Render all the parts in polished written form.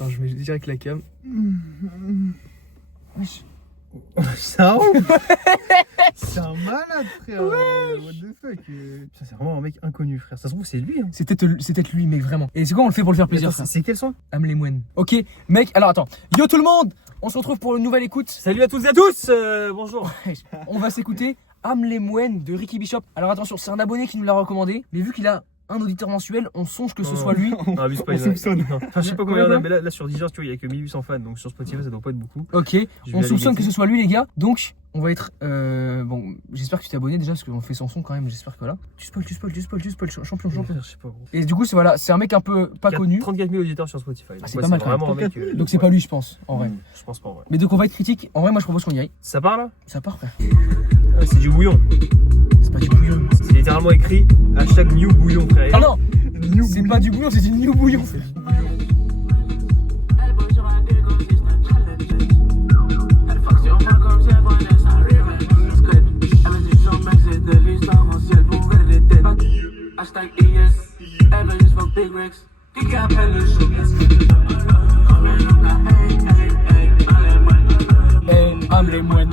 Attends, je mets direct la cam. Wesh. Ça c'est un malade, frère. What the fuck. Putain, c'est vraiment un mec inconnu, frère. Ça se trouve, c'est lui. Hein. C'est peut-être lui, mec, vraiment. Et c'est quoi on le fait pour le faire plaisir, frère? C'est quel son? Amlemoine. Ok, mec, alors attends. Yo tout le monde, on se retrouve pour une nouvelle écoute. Salut à toutes et à tous. Bonjour. On va s'écouter Amlemoine de Ricky Bishop. Alors attention, c'est un abonné qui nous l'a recommandé, mais vu qu'il a un auditeur mensuel, on songe que ce soit lui. Non, abuse pas, On soupçonne. Enfin, je sais pas combien il y en a, mais là sur Deezer, tu vois, il y a que 1800 fans, donc sur Spotify, ça doit pas être beaucoup. Ok, on soupçonne que ce soit lui, les gars. Donc, on va être. Bon, j'espère que tu t'es abonné déjà, parce qu'on fait sans son quand même. J'espère que là. Tu spoil, champion. Je sais pas, gros. Et du coup, c'est un mec un peu pas connu. 34 000 auditeurs sur Spotify. Ah, c'est pas mal, vraiment un mec. Donc, c'est pas lui, je pense, en vrai. Je pense pas, en vrai. Mais donc, on va être critique. En vrai, moi, je propose qu'on y aille. Ça part là? Ça part, frère. C'est du bouillon. C'est pas du bouillon. C'est littéralement écrit #new bouillon, frère. Ah non! C'est pas du bouillon, c'est du new bouillon. Amlemoine.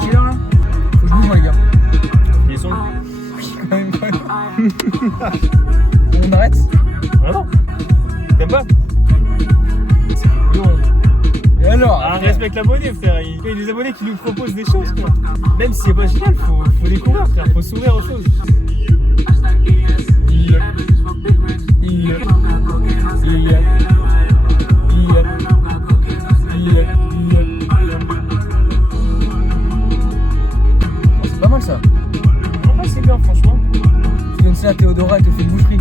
Qui est là? Faut que je bouge, moi, les gars. Les sons? Oui, quand même. On arrête? Ah non? T'aimes pas? C'est du bouillon. Et alors? Ah, respecte l'abonné, frère. Il y a des abonnés qui nous proposent des choses, quoi. Même si c'est pas génial, faut découvrir, frère. Faut s'ouvrir aux choses. C'est pas mal ça. En vrai, c'est bien, franchement. Tu donnes ça à Théodora, elle te fait une boucherie.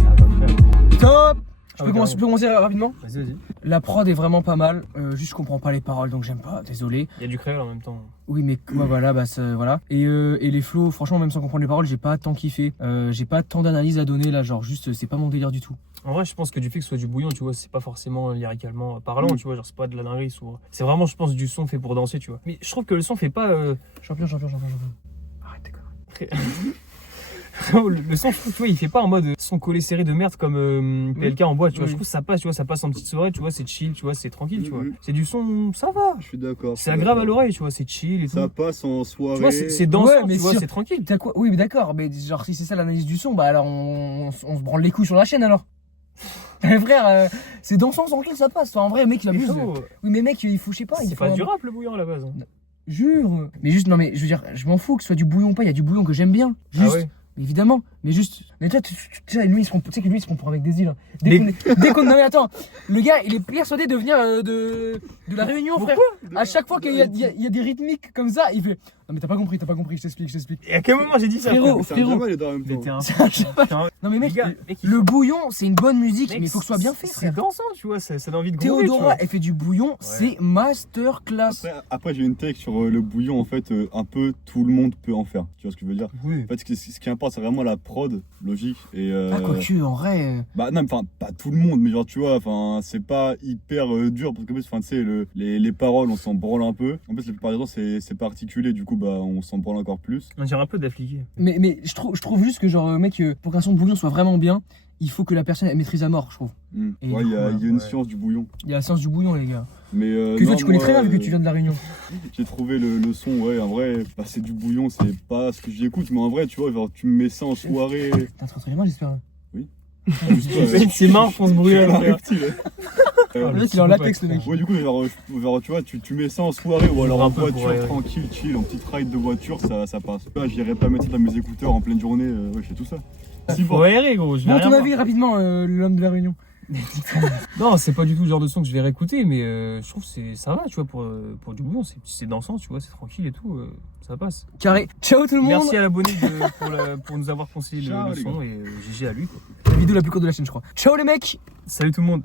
Top! Je peux carrément. commencer rapidement? Vas-y. La prod est vraiment pas mal. Juste, je comprends pas les paroles donc j'aime pas. Désolé. Il y a du créole en même temps. Oui, mais voilà, voilà. Et les flows, franchement, même sans comprendre les paroles, j'ai pas tant kiffé. J'ai pas tant d'analyse à donner là, genre juste, c'est pas mon délire du tout. En vrai, je pense que du fait que ce soit du bouillon, tu vois, c'est pas forcément lyricalement parlant, tu vois, genre c'est pas de la dinguerie, c'est vraiment, je pense, du son fait pour danser, tu vois. Mais je trouve que le son fait pas. Champion. Arrête tes conneries. Le son, je trouve, tu vois, il fait pas en mode son collé serré de merde comme PLK en boîte, tu vois. Je trouve que ça passe, tu vois, ça passe en petite soirée, tu vois, c'est chill, tu vois, c'est tranquille, tu vois. C'est du son, ça va. Je suis d'accord. C'est agréable à l'oreille, tu vois, c'est chill et tout. Ça passe en soirée. Tu vois, c'est dansant, Ouais, mais tu vois, si- c'est tranquille. T'as quoi? Oui, mais d'accord, mais genre si c'est ça l'analyse du son, bah alors on se branle les couilles sur la chaîne alors. Mais frère, c'est dansant tranquille, ça passe. En vrai, mec, il abuse. Oui, mais mec, il faut, je sais pas. C'est pas du rap le bouillon à la base. Hein. Jure. Mais juste, non, mais je veux dire, je m'en fous que ce soit du bouillon ou pas, il y a du bouillon que j'aime bien. Juste. Ah ouais. Évidemment, mais juste. Mais toi, tu sais, lui, tu sais que lui, il se prend pour avec des îles. Dès qu'on. Non, mais attends, le gars, il est persuadé de venir de la Réunion, frère. À chaque fois qu'il y a des rythmiques comme ça, il fait. Non, mais t'as pas compris, je t'explique. Et à quel moment j'ai dit ça? Frérot, C'est un gamin, les deux en même temps. Non, mais mec, Les gars, le bouillon, c'est une bonne musique, mec, mais il faut que ce soit bien fait, C'est frère. dansant, tu vois, ça donne envie de gronder, tu Théodora, vois. elle fait du bouillon, c'est masterclass. Après, j'ai une take sur le bouillon. En fait, un peu tout le monde peut en faire. Tu vois ce que je veux dire? Oui. En fait, ce qui importe, c'est vraiment la prod, logique. Et, Ah, quoique, en vrai. bah, non, enfin, pas tout le monde, mais genre, tu vois, enfin, c'est pas hyper dur parce que, enfin, tu sais, les paroles, on s'en branle un peu. En plus, la plupart du temps, c'est pas articulé, du coup, bah, on s'en branle encore plus. On dirait un peu d'affliqué. Mais je trouve juste que, genre, mec, pour qu'un son de bouillon soit vraiment bien, il faut que la personne elle maîtrise à mort, je trouve. Et Ouais, il y a une ouais. science du bouillon. Il y a la science du bouillon, les gars. Mais Que toi, non, tu connais moi, très bien vu que tu viens de la Réunion. J'ai trouvé le son, ouais, en vrai, bah, c'est du bouillon, c'est pas ce que j'écoute, mais en vrai, tu vois, genre, tu me mets ça en soirée. T'as très mal, j'espère. Ses mains font ce bruit là, frère. Le mec, il est en latex, le mec. Ouais, du coup, genre, tu vois, tu mets ça en soirée ou alors Un en peu pour voiture, aérer. tranquille, chill, en petite ride de voiture, ça passe. Là, j'irais pas mettre ça dans mes écouteurs en pleine journée, ouais, je fais tout ça. Si, Faut aérer, gros. Je vais Bon, rien ton voir. avis, rapidement, l'homme de la Réunion. Non, c'est pas du tout le genre de son que je vais réécouter, mais je trouve que ça va, tu vois, pour du bouillon, c'est dansant, tu vois, c'est tranquille et tout, ça passe. Carré. Ciao tout le monde. Merci à l'abonné pour nous avoir conseillé Ciao, le les son gars. et GG à lui, quoi. La vidéo la plus courte de la chaîne, je crois. Ciao les mecs. Salut tout le monde.